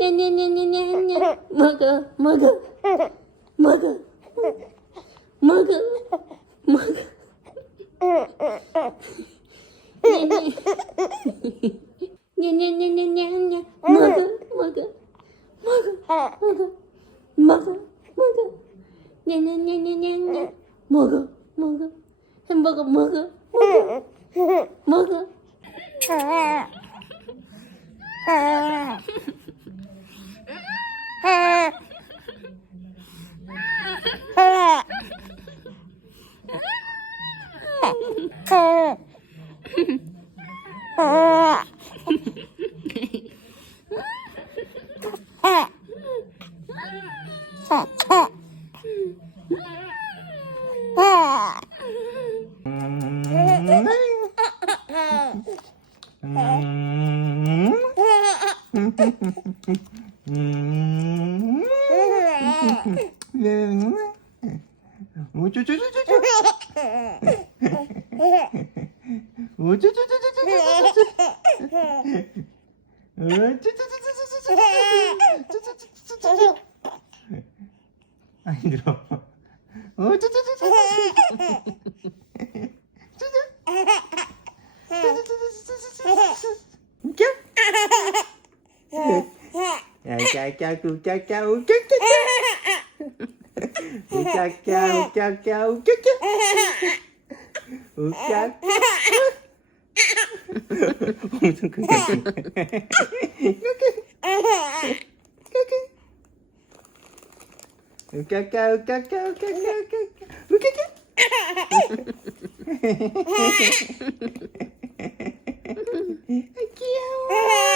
냐냐냐냐냐냐 먹어 먹어 먹어 먹어 먹어 냐냐냐냐냐냐 먹어 먹어 먹어 먹어 먹어 먹어 냐냐냐냐냐냐 먹어 먹어 햄버거 먹어 먹어 먹어 아 힘들어. 웃겨? 야야야 웃겨야 웃겨야 웃겨야 웃겨야 웃겨야 웃겨. 엄청 큰 거지. 웃겨야 웃겨야 웃겨야 귀여워.